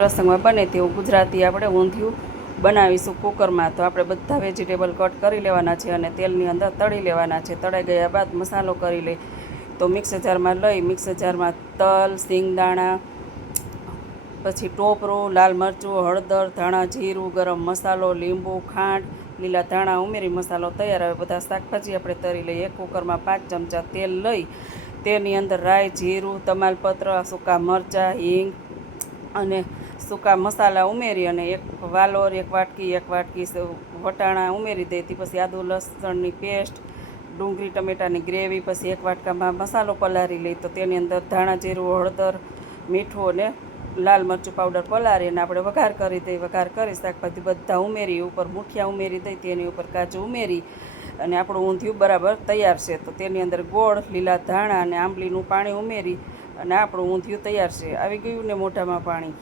પ્રસંગમાં બને તેવું ગુજરાતી આપણે ઊંધિયું બનાવીશું કુકરમાં. તો આપણે બધા વેજીટેબલ કટ કરી લેવાના છે અને તેલની અંદર તળી લેવાના છે. તળાઈ ગયા બાદ મસાલો કરી લઈ તો મિક્સર જારમાં લઈ મિક્સર જારમાં તલ, સિંગદાણા, પછી ટોપરું, લાલ મરચું, હળદર, ધાણા, જીરું, ગરમ મસાલો, લીંબુ, ખાંડ, લીલા ધાણા ઉમેરી મસાલો તૈયાર. આવે બધા શાકભાજી આપણે તળી લઈએ. એક કુકરમાં 5 ચમચા તેલ લઈ તેની અંદર રાઈ, જીરું, તમાલપત્ર, સૂકા મરચાં, હિંગ અને સૂકા મસાલા ઉમેરી અને એક વાલોર, એક વાટકી વટાણા ઉમેરી દઈ. પછી આદુ લસણની પેસ્ટ, ડુંગળી ટમેટાની ગ્રેવી, પછી એક વાટકામાં મસાલો પલાળી લઈ તો તેની અંદર ધાણા, જીરું, હળદર, મીઠું અને લાલ મરચું પાવડર પલાળી અને આપણે વઘાર કરી દઈ. વઘાર કરી શાકભાજી બધા ઉમેરી, ઉપર મુઠિયા ઉમેરી દઈ, તેની ઉપર કાજુ ઉમેરી અને આપણું ઊંધિયું બરાબર તૈયાર છે. તો તેની અંદર ગોળ, લીલા ધાણા અને આંબલીનું પાણી ઉમેરી અને આપણું ઊંધિયું તૈયાર છે. આવી ગયું ને મોઢામાં પાણી.